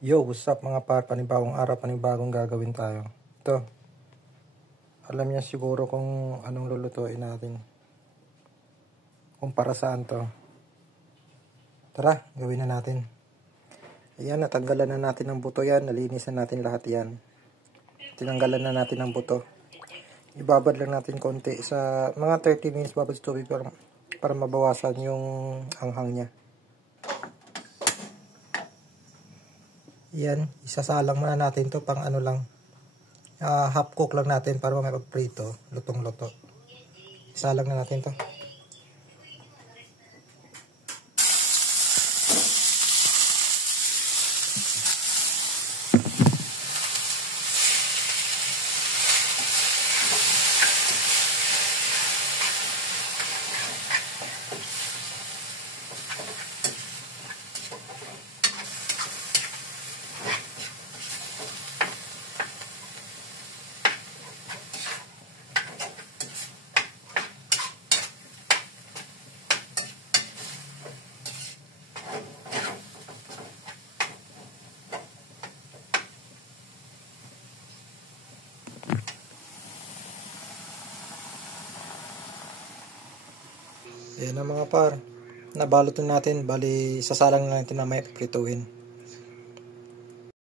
Yo, what's up mga par? Panibagong araw, panibagong gagawin tayo. Ito, alam niya siguro kung anong lulutuin natin. Kung para saan to. Tara, gawin na natin. Ayan, natanggalan na natin ng buto yan. Nalinisan natin lahat yan. Tinanggalan na natin ng buto. Ibabad lang natin konti. Sa mga 30 minutes babad sa tubig para mabawasan yung anghang niya. Yan, isasalang muna natin to pang ano lang. Half cook lang natin para may pagprito, lutong-luto. Isalang na natin to. Ayan na mga par. Nabalot na natin. Bali, sasalang na natin na may prituin.